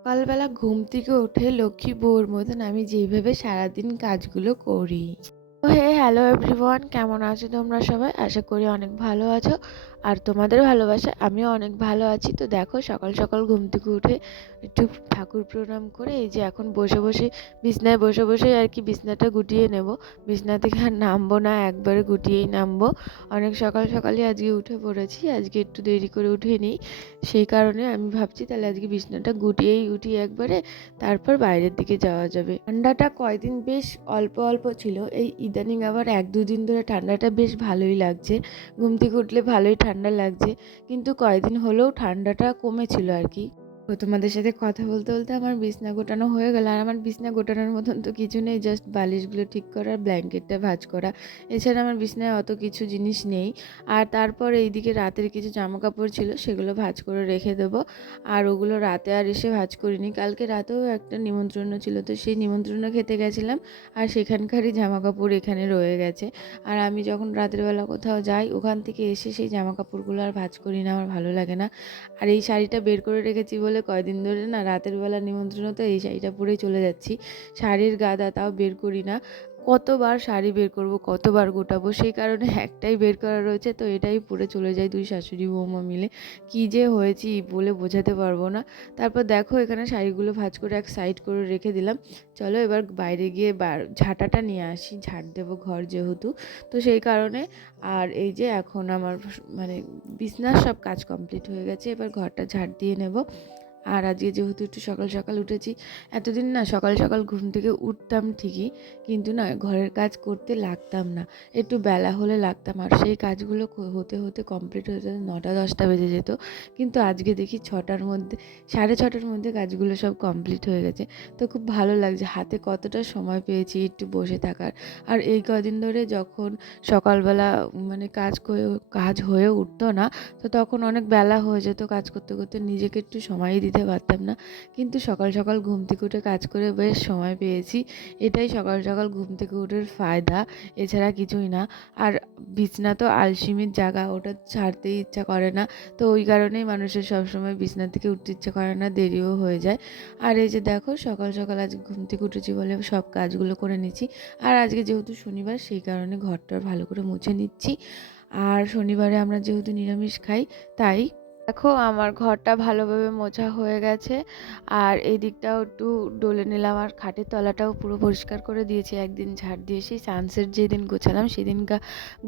সকালবেলা ঘুম থেকে উঠে লক্ষ্মী বউর মতন আমি যেভাবে সারাদিন কাজগুলো করি। তো হ্যালো এভরিওয়ান, কেমন আছো তোমরা সবাই? আশা করি অনেক ভালো আছো। আর তোমাদের ভালোবাসা আমিও অনেক ভালো আছি। তো দেখো, সকাল সকাল ঘুম থেকে উঠে একটু ঠাকুর প্রণাম করে এই যে এখন বসে বসে বিছনায় বসে বসে আর কি বিছনাটা গুটিয়ে নেব। বিছনা থেকে আর নামবো না, একবারে গুটিয়েই নামবো। অনেক সকাল সকালই আজকে উঠে পড়েছি, আজকে একটু দেরি করে উঠে নিই। সেই কারণে আমি ভাবছি তাহলে আজকে বিছনাটা গুটিয়েই উঠি একবারে, তারপর বাইরের দিকে যাওয়া যাবে। ঠান্ডাটা কয়দিন বেশ অল্প অল্প ছিল, এই ইদানিং আবার 1-2 দিন ধরে ঠান্ডাটা বেশ ভালোই লাগছে। ঘুম থেকে উঠলে ভালোই ঠান্ডা লাগছে, কিন্তু কয়দিন হলেও ঠান্ডাটা কমেছিল আর কি। তো তোমাদের সাথে কথা বলতে বলতে আমার বিছনা গোটানো হয়ে গেল। আর আমার বিছনা গোটানোর মতন তো কিছু নেই, জাস্ট বালিশগুলো ঠিক করা, ব্ল্যাঙ্কেটটা ভাঁজ করা। এছাড়া আমার বিছনায় অত কিছু জিনিস নেই। আর তারপর এইদিকে রাতের কিছু জামা কাপড় ছিল, সেগুলো ভাঁজ করে রেখে দেবো। আর ওগুলো রাতে আর এসে ভাঁজ করিনি। কালকে রাতেও একটা নিমন্ত্রণ ছিল, তো সেই নিমন্ত্রণে খেতে গেছিলাম, আর সেখানকারই জামা কাপড় এখানে রয়ে গেছে। আর আমি যখন রাতের বেলা কোথাও যাই, ওখান থেকে এসে সেই জামা কাপড়গুলো আর ভাঁজ করি না, আমার ভালো লাগে না। আর এই শাড়িটা বের করে রেখেছি বলে কয়দিন ধরে না রাতের বেলা নিমন্ত্রণ, তো এই শাড়িটা পরেই চলে যাচ্ছি। শাড়ির গাদা তাও বের করি না। কতবার শাড়ি বের করব, কতবার গোটাবো, সেই কারণে একটাই বের করা রয়েছে, তো এটাই পরে চলে যায় দুই শাশুড়ি বৌমা মিলে। কী যে হয়েছি বলে বোঝাতে পারবো না। তারপর দেখো, এখানে শাড়িগুলো ভাঁজ করে এক সাইড করে রেখে দিলাম। চলো এবার বাইরে গিয়ে ঝাঁটাটা নিয়ে আসি, ঝাঁট দেবো ঘর যেহেতু, তো সেই কারণে। আর এই যে এখন আমার মানে বিছনার সব কাজ কমপ্লিট হয়ে গেছে, এবার ঘরটা ঝাঁট দিয়ে নেব। আর আজকে যেহেতু একটু সকাল সকাল উঠেছি, এতদিন না সকাল সকাল ঘুম থেকে উঠতাম ঠিকই, কিন্তু না ঘরের কাজ করতে লাগতাম না, একটু বেলা হলে লাগতাম। আর সেই কাজগুলো হতে হতে কমপ্লিট হতে হতে 9টা-10টা বেজে যেত। কিন্তু আজকে দেখি 6টার মধ্যে, 6:30টার মধ্যে কাজগুলো সব কমপ্লিট হয়ে গেছে। তো খুব ভালো লাগছে, হাতে কতটা সময় পেয়েছি একটু বসে থাকার। আর এই কদিন ধরে যখন সকালবেলা মানে কাজ হয়ে উঠতো না, তো তখন অনেক বেলা হয়ে যেত, কাজ করতে করতে নিজেকে একটু সময়ই দিতে পারতাম না। কিন্তু সকাল সকাল ঘুম থেকে উঠে কাজ করে বেশ সময় পেয়েছি। এটাই সকাল সকাল ঘুম থেকে উঠে ফায়দা, এছাড়া কিছুই না। আর বিছনা তো আলসেমির জায়গা, ওটা ছাড়তেই ইচ্ছা করে না। তো ওই কারণেই মানুষের সবসময় বিছনা থেকে উঠতে ইচ্ছা করে না, দেরিও হয়ে যায়। আর এই যে দেখো, সকাল সকাল আজকে ঘুম থেকে উঠেছি বলে সব কাজগুলো করে নিচ্ছি। আর আজকে যেহেতু শনিবার, সেই কারণে ঘরটা ভালো করে মুছে নিচ্ছি। আর শনিবারে আমরা যেহেতু নিরামিষ খাই, তাই দেখো আমার ঘরটা ভালোভাবে মোছা হয়ে গেছে। আর এই দিকটাও একটু ডলে নিলাম, আর খাটের তলাটাও পুরো পরিষ্কার করে দিয়েছি একদিন ঝাড় দিয়ে। সেই সানসেট যেদিন গোছালাম সেদিনকা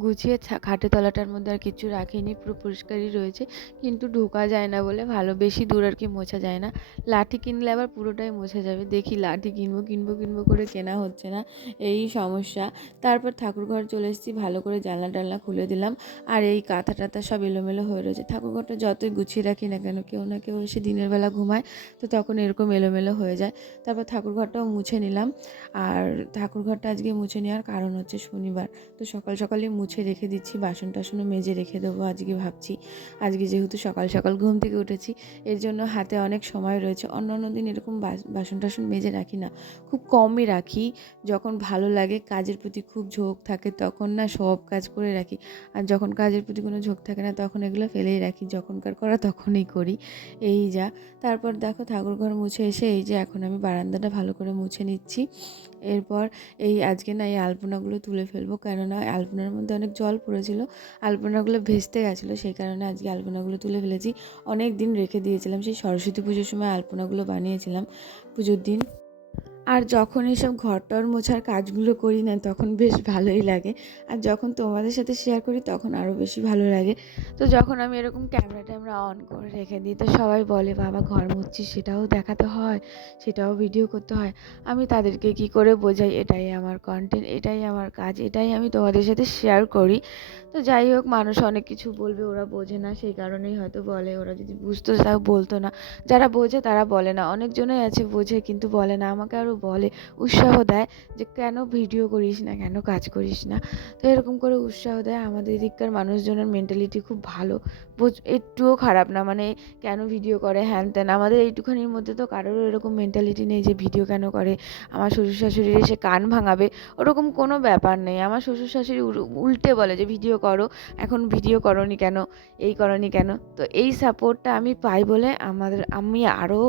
গুছিয়ে খাটের তলাটার মধ্যে আর কিছু রাখিনি, পুরো পরিষ্কারই রয়েছে। কিন্তু ঢোকা যায় না বলে, ভালো বেশি দূর আর কি মোছা যায় না। লাঠি কিনলে আবার পুরোটাই মোছা যাবে, দেখি লাঠি কিনবো কিনবো কিনবো করে কেনা হচ্ছে না, এই সমস্যা। তারপর ঠাকুরঘর চলে এসেছি, ভালো করে জানলা টালনা খুলে দিলাম। আর এই কাঁথা টাথা সব এলোমেলো হয়ে রয়েছে। ঠাকুরঘরটা যতই গুছিয়ে রাখি না কেন, কেউ না কেউ এসে দিনের বেলা ঘুমায়, তো তখন এরকম এলোমেলো হয়ে যায়। তারপর ঠাকুরঘরটাও মুছে নিলাম। আর ঠাকুরঘরটা আজকে মুছে নেওয়ার কারণ হচ্ছে শনিবার, তো সকাল সকালই মুছে রেখে দিচ্ছি, বাসন টাসনও মেজে রেখে দেবো আজকে ভাবছি। আজকে যেহেতু সকাল সকাল ঘুম থেকে উঠেছি, এর জন্য হাতে অনেক সময় রয়েছে। অন্য দিন এরকম বাসন টাসন মেজে রাখি না, খুব কমই রাখি। যখন ভালো লাগে, কাজের প্রতি খুব ঝোঁক থাকে, তখন না সব কাজ করে রাখি। আর যখন কাজের প্রতি কোনো ঝোঁক থাকে না, তখন এগুলো ফেলেই রাখি, যখনকার করা তখনই করি, এই যা। তারপর দেখো, ঠাকুরঘর মুছে এসে এই যে এখন আমি বারান্দাটা ভালো করে মুছে নিচ্ছি। এরপর এই আজকে না এই আলপনাগুলো তুলে ফেলবো, কেননা আলপনার মধ্যে অনেক জল পড়েছিল, আলপনাগুলো ভেস্তে গেছিলো, সেই কারণে আজকে আলপনাগুলো তুলে ফেলেছি। অনেক দিন রেখে দিয়েছিলাম, সেই সরস্বতী পুজোর সময় আলপনাগুলো বানিয়েছিলাম পুজোর দিন। আর যখন এসব ঘর-টর মোছার কাজগুলো করি না, তখন বেশ ভালোই লাগে। আর যখন তোমাদের সাথে শেয়ার করি, তখন আরও বেশি ভালো লাগে। তো যখন আমি এরকম ক্যামেরা অন করে রেখে দিই, তো সবাই বলে, বাবা ঘর মুছছিস, সেটাও দেখাতে হয়, সেটাও ভিডিও করতে হয়। আমি তাদেরকে কি করে বোঝাই, এটাই আমার কন্টেন্ট, এটাই আমার কাজ, এটাই আমি তোমাদের সাথে শেয়ার করি। তো যাই হোক, মানুষ অনেক কিছু বলবে, ওরা বোঝে না, সেই কারণেই হয়তো বলে। ওরা যদি বুঝতো তাও বলতো না। যারা বোঝে তারা বলে না, অনেকজনই আছে বোঝে কিন্তু বলে না। আমাকে আরও আরও বলে, উৎসাহ দেয় যে কেন ভিডিও করিস না, কেন কাজ করিস না। তো এরকম করে উৎসাহ দেয়। আমাদের এদিককার মানুষজনের মেন্টালিটি খুব ভালো, একটুও খারাপ না, মানে কেন ভিডিও করে হ্যান ত্যান। আমাদের এইটুখানির মধ্যে তো কারোরও এরকম মেন্টালিটি নেই যে ভিডিও কেন করে, আমার শ্বশুর শাশুড়ির এসে কান ভাঙাবে, ওরকম কোনো ব্যাপার নেই। আমার শ্বশুর শাশুড়ি উল্টে বলে যে ভিডিও করো, এখন ভিডিও করনি কেন, এই করনি কেন। তো এই সাপোর্টটা আমি পাই বলে আমি আরও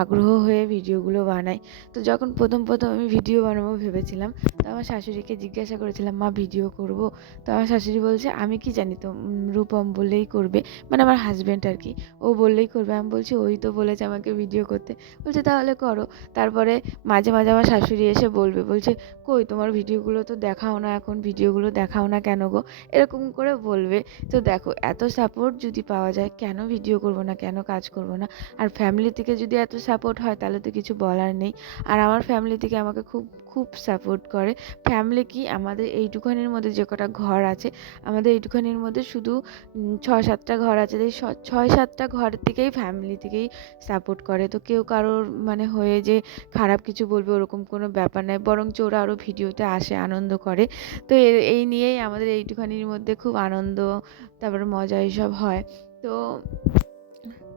আগ্রহ হয়ে ভিডিওগুলো বানাই। তো যখন প্রথম আমি ভিডিও বানাবো ভেবেছিলাম, তো আমার শাশুড়িকে জিজ্ঞাসা করেছিলাম, মা ভিডিও করব? তো আমার শাশুড়ি বলছে, আমি কি জানি, তো রূপম বললেই করবে, মানে আমার হাজব্যান্ড আর কি, ও বললেই করবে। আমি বলছি ওই তো বলেছে আমাকে ভিডিও করতে। বলছে তাহলে করো। তারপরে মাঝে মাঝে আমার শাশুড়ি এসে বলছে, কই তোমার ভিডিওগুলো তো দেখাও না, এখন ভিডিওগুলো দেখাও না কেন গো, এরকম করে বলবে। তো দেখো, এত সাপোর্ট যদি পাওয়া যায়, কেন ভিডিও করব না, কেন কাজ করব না। আর ফ্যামিলি থেকে যদি এত সাপোর্ট হয় তাহলে তো কিছু বলার নেই। আর আমার ফ্যামিলি থেকে আমাকে খুব খুব সাপোর্ট করে। ফ্যামিলি কি, আমাদের এইটুখানির মধ্যে যে কটা ঘর আছে, আমাদের এইটুখানির মধ্যে শুধু 6-7টা ঘর আছে। এই 6-7টা ঘর থেকেই ফ্যামিলি থেকেই সাপোর্ট করে। তো কেউ কারোর মানে হয়ে যে খারাপ কিছু বলবে ওরকম কোনো ব্যাপার নয়, বরঞ্চ ওরা আরও ভিডিওতে আসে, আনন্দ করে। তো এই নিয়েই আমাদের এইটুখানির মধ্যে খুব আনন্দ, তারপরে মজা এইসব হয়। তো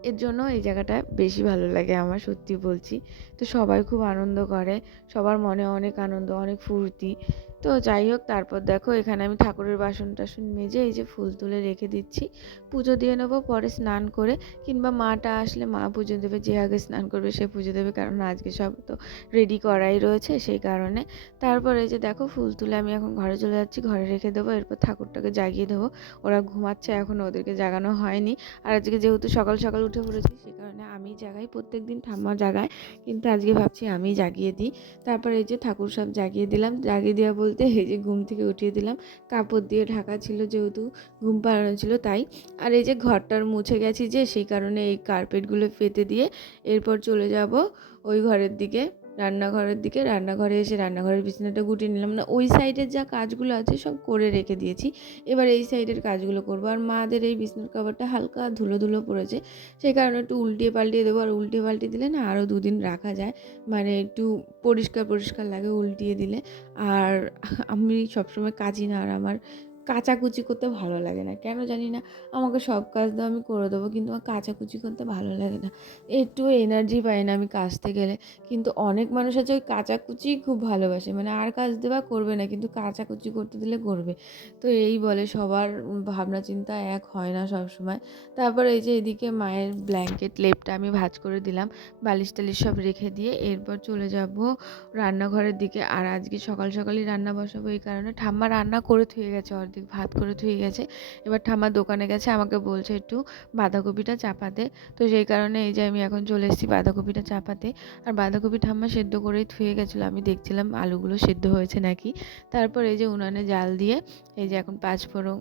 এর জন্য এই জায়গাটা বেশি ভালো লাগে আমার, সত্যি বলছি। তো সবাই খুব আনন্দ করে, সবার মনে অনেক আনন্দ, অনেক ফুর্তি। তো যাই হোক, তারপর দেখো এখানে আমি ঠাকুরের বাসন টাসন মেজে এই যে ফুল তুলে রেখে দিচ্ছি, পুজো দিয়ে নেবো পরে স্নান করে, কিংবা মাটা আসলে মা পুজো দেবে, যে আগে স্নান করবে সে পুজো দেবে, কারণ আজকে সব তো রেডি করাই রয়েছে সেই কারণে। তারপরে এই যে দেখো ফুল তুলে আমি এখন ঘরে চলে যাচ্ছি, ঘরে রেখে দেবো, এরপর ঠাকুরটাকে জাগিয়ে দেবো। ওরা ঘুমাচ্ছে এখন, ওদেরকে জাগানো হয়নি। আর আজকে যেহেতু সকাল সকাল উঠে পড়েছি, সে কারণে আমি জাগাই, প্রত্যেকদিন ঠাম্মা জাগায়, কিন্তু আজকে ভাবছি আমি জাগিয়ে দিই। তারপরে এই যে ঠাকুর সব জাগিয়ে দিলাম, জাগিয়ে দেওয়া বলতে এই যে ঘুম থেকে উঠিয়ে দিলাম, কাপড় দিয়ে ঢাকা ছিল যেহেতু, ঘুম পাড়ানো ছিল তাই। আর এই যে ঘরটার মুছে গেছি যে, সেই কারণে এই কার্পেটগুলো পেতে দিয়ে এরপর চলে যাব ওই ঘরের দিকে, রান্নাঘরের দিকে। রান্নাঘরে এসে রান্নাঘরের বিছানাটা গুটিয়ে নিলাম, না ওই সাইডের যা কাজগুলো আছে সব করে রেখে দিয়েছি, এবার এই সাইডের কাজগুলো করবো। আর মাদের এই বিছানার কভারটা হালকা ধুলো ধুলো পড়েছে, সেই কারণে একটু উল্টিয়ে পাল্টিয়ে দেবো। আর উল্টিয়ে পাল্টিয়ে দিলে না আরও 2 দিন রাখা যায়, মানে একটু পরিষ্কার পরিষ্কার লাগে উল্টিয়ে দিলে। আর আমি সবসময় কাচি না, আর আমার কাচাকুচি করতে ভালো লাগে না, কেন জানি না। আমাকে সব কাজ দাও আমি করে দেবো, কিন্তু আমার কাচাকুচি করতে ভালো লাগে না, একটু এনার্জি পাই না আমি কাচতে গেলে। কিন্তু অনেক মানুষ আছে ওই কাচাকুচি খুব ভালোবাসে, মানে আর কাজ দেওয়া করবে না, কিন্তু কাচাকুচি করতে দিলে করবে। তো এই বলে, সবার ভাবনা চিন্তা এক হয় না সব সময়। তারপর এই যে এদিকে মায়ের ব্ল্যাঙ্কেট লেপটা আমি ভাঁজ করে দিলাম, বালিশ টালিশ সব রেখে দিয়ে এরপর চলে যাব রান্নাঘরের দিকে। আর আজকে সকাল সকালই রান্না বসাবো, এই কারণে ঠাম্মা রান্না করে থুয়ে গেছে, অর্ধেক ভাত করে থুয়ে গেছে। এবার ঠাম্মা দোকানে গেছে, আমাকে বলছে একটু বাঁধাকপিটা চাপাতে। তো সেই কারণে এই যে আমি এখন চলে এসেছি বাঁধাকপিটা চাপাতে। আর বাঁধাকপি ঠাম্মা সেদ্ধ করেই থুয়ে গেছিলো, আমি দেখছিলাম আলুগুলো সেদ্ধ হয়েছে নাকি। তারপর এই যে উনানে জাল দিয়ে এই যে এখন 5 ফোড়ন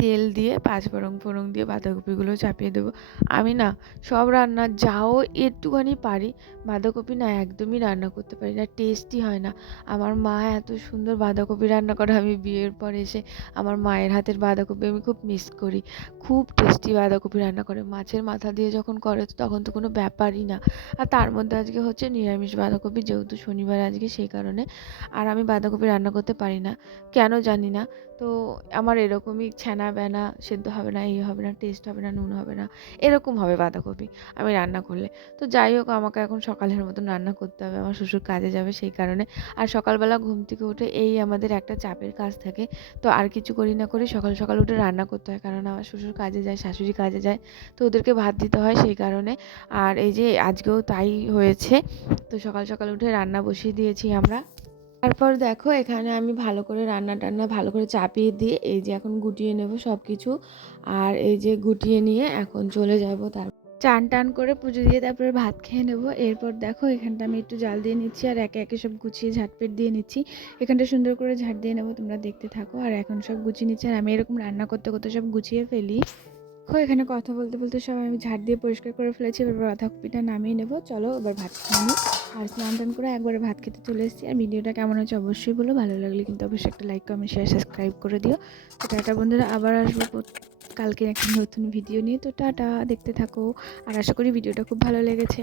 তেল দিয়ে 5 ফোড়ন দিয়ে বাঁধাকপিগুলো চাপিয়ে দেবো। আমি না সব রান্না যাও একটুখানি পারি, বাঁধাকপি না একদমই রান্না করতে পারি না, টেস্টি হয় না। আমার মা এত সুন্দর বাঁধাকপি রান্না করে, আমি বিয়ের পর এসে আমার মায়ের হাতের বাঁধাকপি আমি খুব মিস করি। খুব টেস্টি বাঁধাকপি রান্না করে, মাছের মাথা দিয়ে যখন করে তখন তো কোনো ব্যাপারই না। আর তার মধ্যে আজকে হচ্ছে নিরামিষ বাঁধাকপি, যেহেতু শনিবার আজকে, সেই কারণে। আর আমি বাঁধাকপি রান্না করতে পারি না, কেন জানি না। তো আমার এরকমই ছ্যানা ব্যানা, সেদ্ধ হবে না, এই হবে না, টেস্ট হবে না, নুন হবে না, এরকম হবে বাঁধাকপি আমি রান্না করলে। তো যাই হোক, আমাকে এখন সকালের মতন রান্না করতে হবে, আমার শ্বশুর কাজে যাবে সেই কারণে। আর সকালবেলা ঘুম থেকে উঠে এই আমাদের একটা চাপের কাজ থাকে, তো আর কিছু করি না করি সকাল সকাল উঠে রান্না করতে হয়, কারণ আমার শ্বশুর কাজে যায়, শাশুড়ি কাজে যায়, তো ওদেরকে ভাত দিতে হয় সেই কারণে। আর এই যে আজকেও তাই হয়েছে, তো সকাল সকাল উঠে রান্না বসিয়ে দিয়েছি আমরা। তারপর দেখো এখানে আমি ভালো করে রান্না টান্না ভালো করে চাপিয়ে দিয়ে এই যে এখন গুটিয়ে নেব সব কিছু। আর এই যে গুটিয়ে নিয়ে এখন চলে যাব, তারপর চান টান করে পুজো দিয়ে তারপরে ভাত খেয়ে নেব। এরপর দেখো এখানটা আমি একটু জাল দিয়ে নিচ্ছি, আর একে একে সব গুছিয়ে ঝাঁটপেট দিয়ে নিচ্ছি। এখানটা সুন্দর করে ঝাঁট দিয়ে নেবো, তোমরা দেখতে থাকো। আর এখন সব গুছিয়ে নিচ্ছি, আর আমি এরকম রান্না করতে করতে সব গুছিয়ে ফেলি। এখানে কথা বলতে বলতে সব আমি ঝাড় দিয়ে পরিষ্কার করে ফেলেছি, এবার বাঁধাকপিটা নামিয়ে নেবো। চলো এবার ভাত খেয়ে নিই। আর স্নান টান করে একবারে ভাত খেতে চলে এসেছি। আর ভিডিওটা কেমন হচ্ছে অবশ্যই বলো, ভালো লাগলে কিন্তু অবশ্যই একটা লাইক কমেন্ট শেয়ার সাবস্ক্রাইব করে দিও। তো টাটা বন্ধুরা, আবার আসবো কালকে একটা নতুন ভিডিও নিয়ে। তো টাটা, দেখতে থাকো। আর আশা করি ভিডিওটা খুব ভালো লেগেছে।